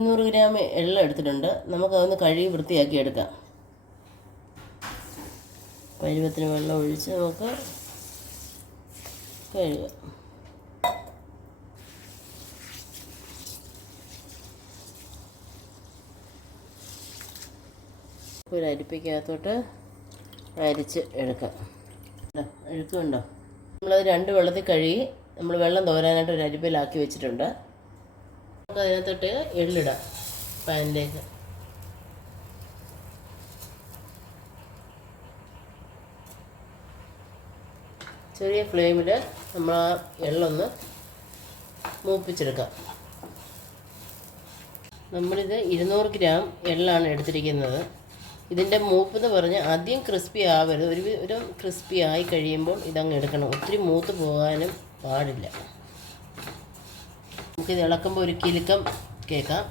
200 gram എള്ള എടുത്തിട്ടുണ്ട്. നമുക്കതൊന്ന് കഴുകി വൃത്തിയാക്കി എടുക്കാം. പരുവത്തിന് വെള്ളം ഒഴിച്ച് നമുക്ക് കഴുകാം. ഒരു അരിപ്പയ്ക്കകത്തോട്ട് അരിച്ച് എടുക്കാം. അഴുക്കുണ്ടോ? നമ്മളത് 2 വെള്ളത്തിൽ കഴുകി നമ്മൾ വെള്ളം തോരാനായിട്ട് ഒരു അരിപ്പയിലാക്കി വെച്ചിട്ടുണ്ട്. നമുക്ക് അതിനകത്തോട്ട് എള്ളിടാം. പാനിലേക്ക് ചെറിയ ഫ്ലെയിമിൽ നമ്മൾ ആ എള്ളൊന്ന് മൂപ്പിച്ചെടുക്കാം. നമ്മളിത് 200 ഗ്രാം എള്ളാണ് എടുത്തിരിക്കുന്നത്. ഇതിൻ്റെ മൂപ്പെന്ന് പറഞ്ഞാൽ ആദ്യം ക്രിസ്പി ആവരുത്. ഒരു ക്രിസ്പി ആയി കഴിയുമ്പോൾ ഇതങ്ങ് എടുക്കണം. ഒത്തിരി മൂത്ത് പോകാനും പാടില്ല. നമുക്കിത് ഇളക്കുമ്പോൾ ഒരു കിലുക്കം കേൾക്കാം.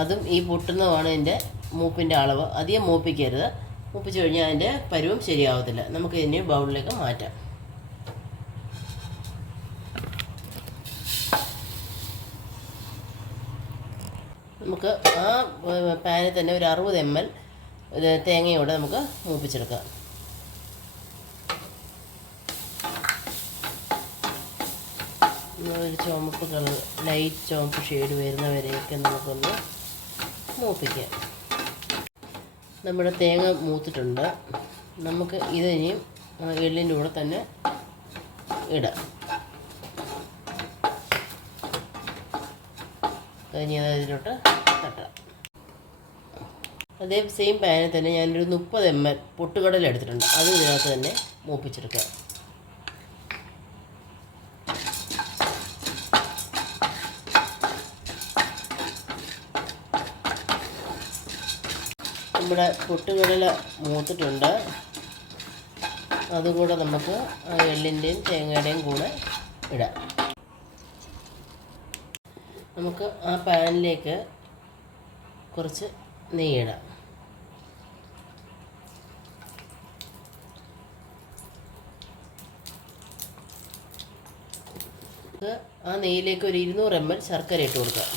അതും ഈ പൊട്ടുന്നതാണ് ഇതിൻ്റെ മൂപ്പിൻ്റെ അളവ്. അധികം മൂപ്പിക്കരുത്. മൂപ്പിച്ച് കഴിഞ്ഞാൽ അതിൻ്റെ പരുവം ശരിയാവത്തില്ല. നമുക്ക് ഇതിനെ ബൗളിലേക്ക് മാറ്റാം. നമുക്ക് ആ പാനിൽ തന്നെ ഒരു 60 ml തേങ്ങയോടെ നമുക്ക് മൂപ്പിച്ചെടുക്കാം. ഒരു ചുവപ്പ് കളർ, ലൈറ്റ് ചുവപ്പ് ഷെയ്ഡ് വരുന്നവരെയൊക്കെ നമുക്കൊന്ന് മൂപ്പിക്കാം. നമ്മുടെ തേങ്ങ മൂത്തിട്ടുണ്ട്. നമുക്ക് ഇതിനെയും എള്ളിൻ്റെ കൂടെ തന്നെ ഇടാം. ഇനി അതിലോട്ട് തട്ടാം. അതേ സെയിം പാനിൽ തന്നെ ഞാനൊരു 30 ml പൊട്ടുകടല എടുത്തിട്ടുണ്ട്. അത് ഇതിനകത്ത് തന്നെ മൂപ്പിച്ചെടുക്കാം. നമ്മുടെ പൊട്ടുകടല മൂത്തിട്ടുണ്ട്. അതുകൂടെ നമുക്ക് എള്ളിൻ്റെയും തേങ്ങയുടെയും കൂടെ ഇടാം. നമുക്ക് ആ പാനിലേക്ക് കുറച്ച് നെയ്യിടാം. ആ നെയ്യിലേക്ക് ഒരു 200 ml ശർക്കര ഇട്ട് കൊടുക്കാം.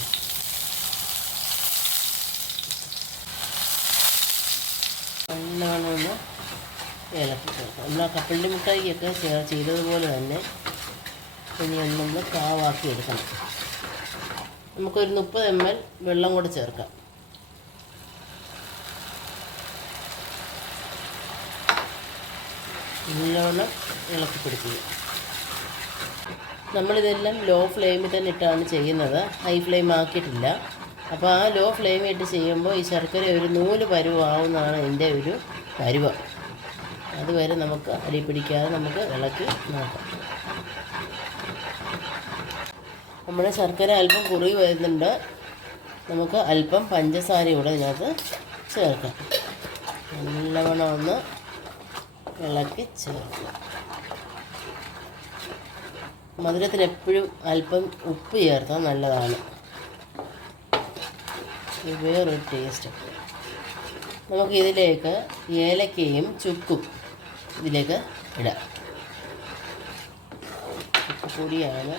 നല്ലവണ്ണം ഒന്ന് ഇളക്കി ചേർക്കാം. നമ്മൾ ആ കപ്പലണ്ടി മുട്ടായിക്കൊക്കെ ചെയ്തതുപോലെ തന്നെ ഇനി ഒന്നൊന്ന് കാവാക്കി എടുക്കണം. നമുക്കൊരു 30 ml വെള്ളം കൂടെ ചേർക്കാം. നല്ലവണ്ണം ഇളക്കി പിടിക്കുക. നമ്മളിതെല്ലാം ലോ ഫ്ലെയിമിൽ തന്നെ ഇട്ടാണ് ചെയ്യുന്നത്. ഹൈ ഫ്ലെയിം ആക്കിയിട്ടില്ല. അപ്പോൾ ആ ലോ ഫ്ലെയിമിൽ ഇട്ട് ചെയ്യുമ്പോൾ ഈ ശർക്കര ഒരു നൂല് പരുവാവുന്നതാണ് ഇതിൻ്റെ ഒരു പരുവം. അതുവരെ നമുക്ക് അടി പിടിക്കാതെ നമുക്ക് ഇളക്കി നോക്കാം. നമ്മുടെ ശർക്കര അല്പം കുറുകി വരുന്നുണ്ട്. നമുക്ക് അല്പം പഞ്ചസാര കൂടെ ഇതിനകത്ത് ചേർക്കാം. നല്ലവണ്ണം ഒന്ന് ഇളക്കി ചേർക്കുക. മധുരത്തിന് എപ്പോഴും അല്പം ഉപ്പ് ചേർത്താൽ നല്ലതാണ്. വേറൊരു ടേസ്റ്റ്. നമുക്ക് ഇതിലേക്ക് ഏലക്കയും ചുക്കും ഇതിലേക്ക് ഇടാം. ചുക്ക് പൊടിയാണ്.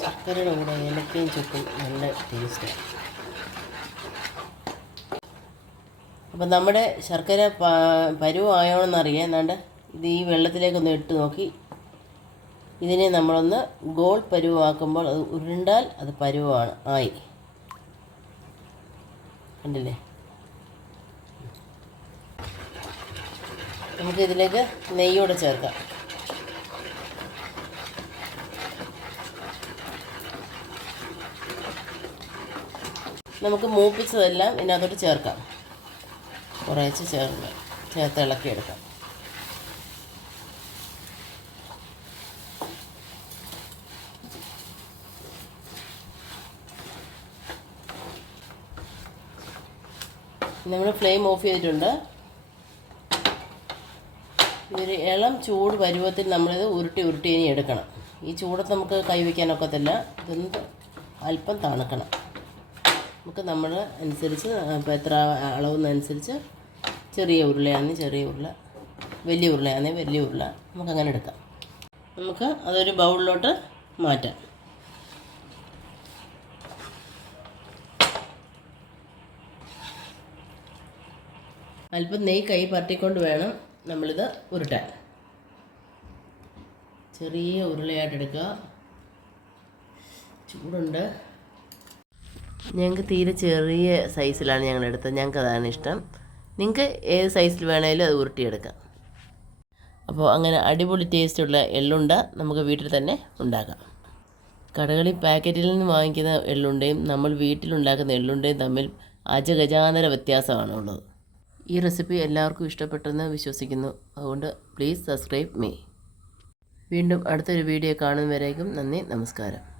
ശർക്കരയുടെ കൂടെ ഏലക്കയും ചുക്കും നല്ല ടേസ്റ്റാണ്. അപ്പം നമ്മുടെ ശർക്കര പരുവായോണെന്നറിയാം. എന്നാണ്ട് ഇത് ഈ വെള്ളത്തിലേക്കൊന്ന് ഇട്ട് നോക്കി ഇതിനെ നമ്മളൊന്ന് ഗോൾ പരുവാക്കുമ്പോൾ അത് ഉരുണ്ടാൽ അത് പരുവാണ് ആയി. കണ്ടില്ലേ? നമുക്കിതിലേക്ക് നെയ്യോടെ ചേർക്കാം. നമുക്ക് മൂപ്പിച്ചതെല്ലാം ഇതിനകത്തോട്ട് ചേർക്കാം. കുറേശ്ശെ ചേർത്ത് ഇളക്കിയെടുക്കാം. നമ്മൾ ഫ്ലെയിം ഓഫ് ചെയ്തിട്ടുണ്ട്. ഇതൊരു ഇളം ചൂട് പരുവത്തിൽ നമ്മളിത് ഉരുട്ടി ഇനി എടുക്കണം. ഈ ചൂടത്ത് നമുക്ക് കൈവയ്ക്കാനൊക്കത്തില്ല. ഇതൊന്ന് അല്പം തണുക്കണം. നമുക്ക് നമ്മൾ അനുസരിച്ച് എത്ര അളവെന്നനുസരിച്ച് ചെറിയ ഉരുളയാണെങ്കിൽ ചെറിയ ഉരുള, വലിയ ഉരുളയാണെങ്കിൽ വലിയ ഉരുള നമുക്കങ്ങനെ എടുക്കാം. നമുക്ക് അതൊരു ബൗളിലോട്ട് മാറ്റാം. അല്പം നെയ്യ് കൈ പരട്ടിക്കൊണ്ട് വേണം നമ്മളിത് ഉരുട്ടാൻ. ചെറിയ ഉരുളയായിട്ടെടുക്കുക. ചൂടുണ്ട്. ഞങ്ങൾക്ക് തീരെ ചെറിയ സൈസിലാണ് ഞങ്ങൾ എടുത്തത്. ഞങ്ങൾക്ക് അതാണ് ഇഷ്ടം. നിങ്ങൾക്ക് ഏത് സൈസിൽ വേണമെങ്കിലും അത് ഉരുട്ടിയെടുക്കാം. അപ്പോൾ അങ്ങനെ അടിപൊളി ടേസ്റ്റുള്ള എള്ളുണ്ട നമുക്ക് വീട്ടിൽ തന്നെ ഉണ്ടാക്കാം. കടകളിൽ പാക്കറ്റിൽ നിന്ന് വാങ്ങിക്കുന്ന എള്ളുണ്ടയും നമ്മൾ വീട്ടിലുണ്ടാക്കുന്ന എള്ളുണ്ടയും തമ്മിൽ അജഗജാന്തര വ്യത്യാസമാണുള്ളത്. ഈ റെസിപ്പി എല്ലാവർക്കും ഇഷ്ടപ്പെട്ടെന്ന് വിശ്വസിക്കുന്നു. അതുകൊണ്ട് പ്ലീസ് സബ്സ്ക്രൈബ് മീ. വീണ്ടും അടുത്തൊരു വീഡിയോ കാണുന്നവരേക്കും നന്ദി, നമസ്കാരം.